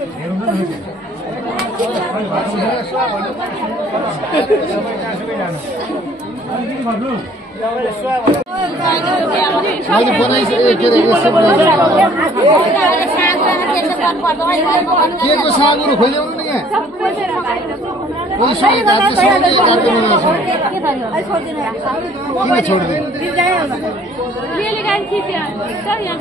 के को सागुरो खोज्याउनु नि यहाँ कोही सुने गाड्छ सुने गाड्दैन किन छोड्दिनु लिएले गाडी खिच्यो छ यहाँ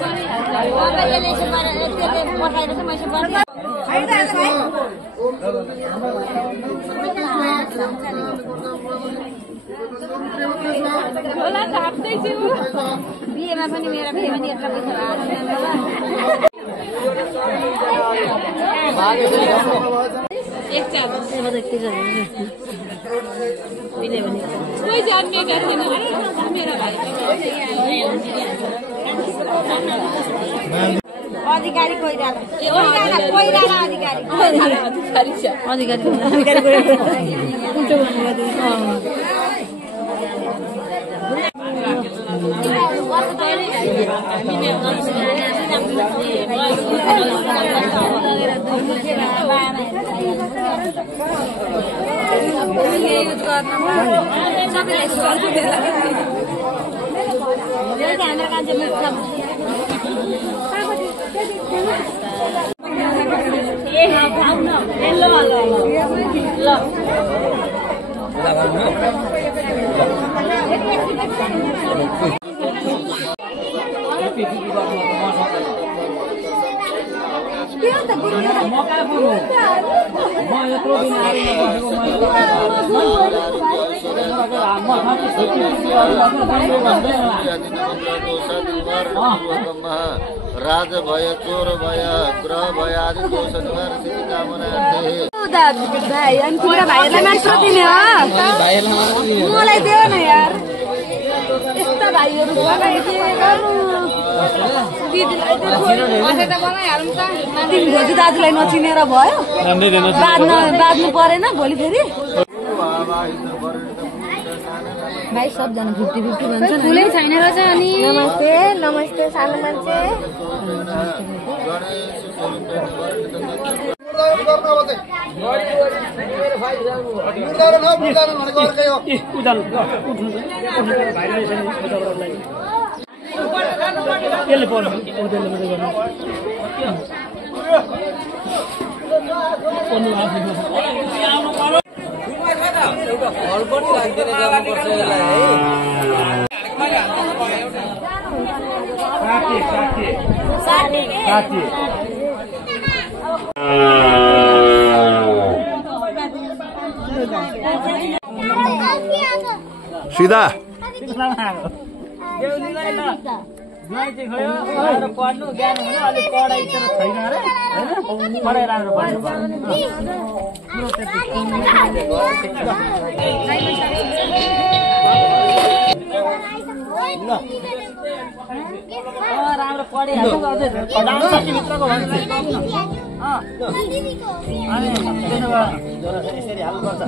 होला थाप्दैछु बिहेमा पनि मेरो बिहेमा नि यत्रो पैसा एक चाल कोही जन्मेका थिएन मेरो भाइ अधिकारी कोइराला अधिकारी छ अधिकारी उल्टो राज भय चोर भय ग्रह भय आदि दोष निवार सिद्धि कामना भाइ अनि तिम्रो भाइलाई मात्र दिने हो मलाई देऊ न यार यस्ता भाइहरू भोलि दाजुलाई नचिनेर भयो बाँध्नु परेन भोलि फेरि भाइ सबजना 50-50 भन्छ ठुलै छैन रहेछ अनि नमस्ते नमस्ते सानो मान्छे सीधा पढ्नु ज्ञान हुनु अलिक पढाइ तर छैन अरे हैन पढाइ राम्रो पढ्नु राम्रो पढिहाल्नु भित्रको भन्छ यसरी हाल्नुपर्छ